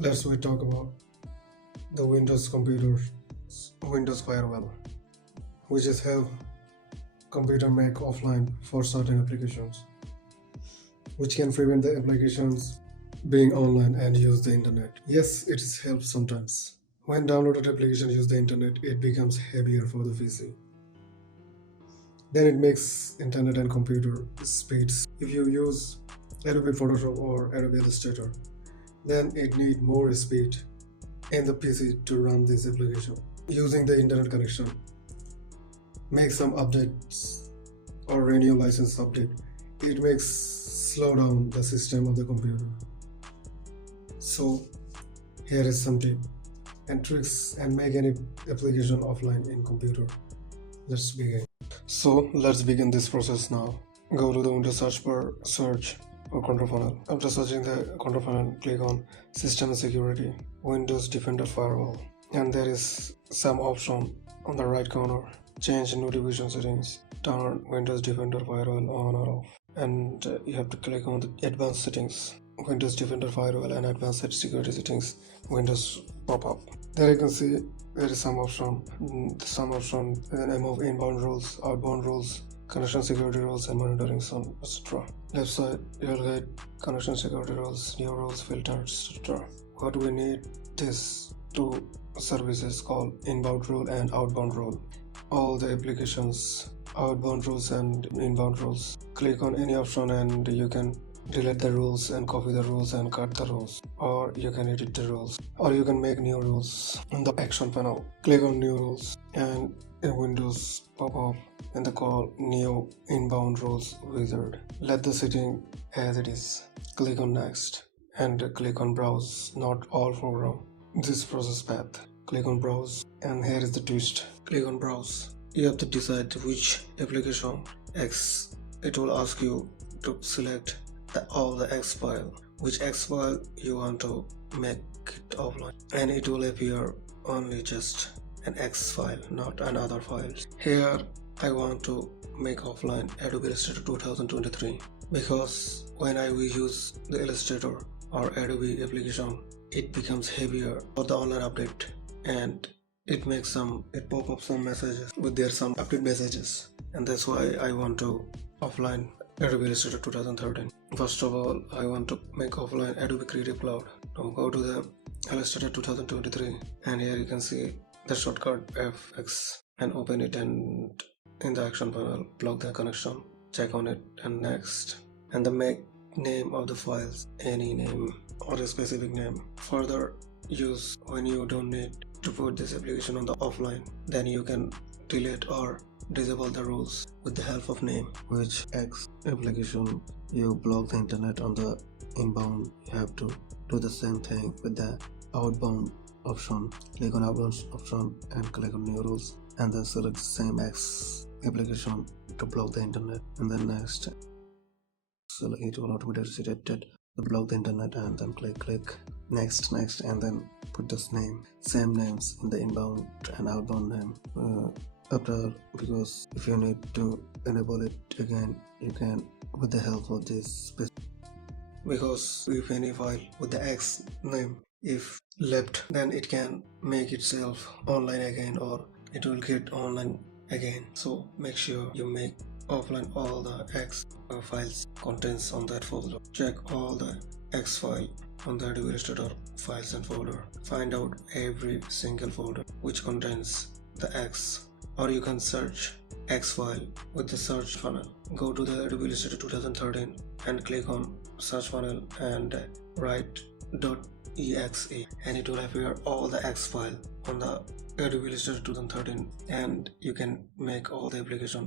Let's we talk about the Windows computer, Windows firewall, which is help computer make offline for certain applications, which can prevent the applications being online and use the internet. Yes, it helps sometimes. When downloaded application use the internet, it becomes heavier for the PC. Then it makes internet and computer speeds. If you use Adobe Photoshop or Adobe Illustrator, then it need more speed in the PC to run this application. Using the internet connection, make some updates or renew license update. It makes slow down the system of the computer. So here is some tip and tricks and make any application offline in computer. Let's begin. So let's begin this process now. Go to the Windows search bar, search or control panel. After searching the control panel, click on System and Security, Windows Defender Firewall, and there is some option on the right corner. Change notification settings, turn Windows Defender Firewall on or off, and you have to click on the Advanced Settings. Windows Defender Firewall and Advanced Security Settings Windows pop up. There you can see there is some option with the name of inbound rules, outbound rules, connection security rules, and monitoring some, etc. Left side you will get connection security rules, new rules, filters, etc. What we need is two services called inbound rule and outbound rule. All the applications outbound rules and inbound rules. Click on any option and you can delete the rules and copy the rules and cut the rules, or you can edit the rules, or you can make new rules. In the action panel, click on new rules and a Windows pop up in the call new inbound rules wizard. Let the setting as it is. Click on next and click on browse not all program. This process path. Click on browse and here is the twist. Click on browse. You have to decide which application X. It will ask you to select all the X file, which X file you want to make it offline, and it will appear only just an X file, not another file. Here I want to make offline Adobe Illustrator 2023 because when I will use the Illustrator or Adobe application, it becomes heavier for the online update and it pop up some messages with their some update messages, and that's why I want to offline Adobe Illustrator 2013. First of all, I want to make offline Adobe Creative Cloud. Now go to the Illustrator 2023 and here you can see the shortcut FX and open it, and in the action panel block the connection, check on it and next, and the make name of the files any name or a specific name. Further use when you don't need to put this application on the offline, then you can delete or disable the rules with the help of name. Which X application you block the internet on the inbound, you have to do the same thing with the outbound option. Click on outbound option and click on new rules and then select the same X application to block the internet, and then next select it will automatically selected to block the internet and then click next and then put this same names in the inbound and outbound name. After, because if you need to enable it again, you can with the help of this, because if any file with the X name if left, then it can make itself online again or it will get online again. So make sure you make offline all the X files contents on that folder. Check all the X file on the Adobe Illustrator files and folder. Find out every single folder which contains the X, or you can search X file with the search funnel. Go to the Adobe Illustrator 2013 and click on search funnel and write .exe and it will appear all the X file on the Adobe Illustrator 2013, and you can make all the application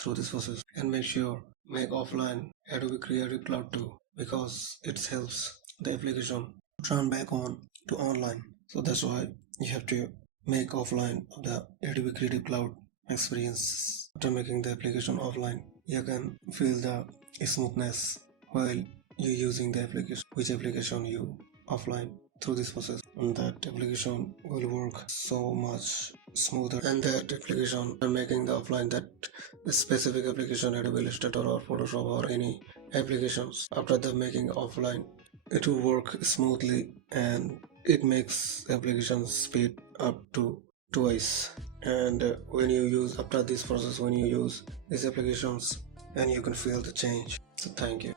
through this process. And make sure make offline Adobe Creative Cloud too, because it helps the application turn back on to online. So that's why you have to make offline the Adobe Creative Cloud experience. After making the application offline, you can feel the smoothness while you using the application, which application you offline through this process, and that application will work so much smoother. And that application are making the offline that specific application Adobe Illustrator or Photoshop or any applications, after the making offline it will work smoothly, and it makes applications speed up to twice. And when you use after this process, when you use these applications, and you can feel the change. So thank you.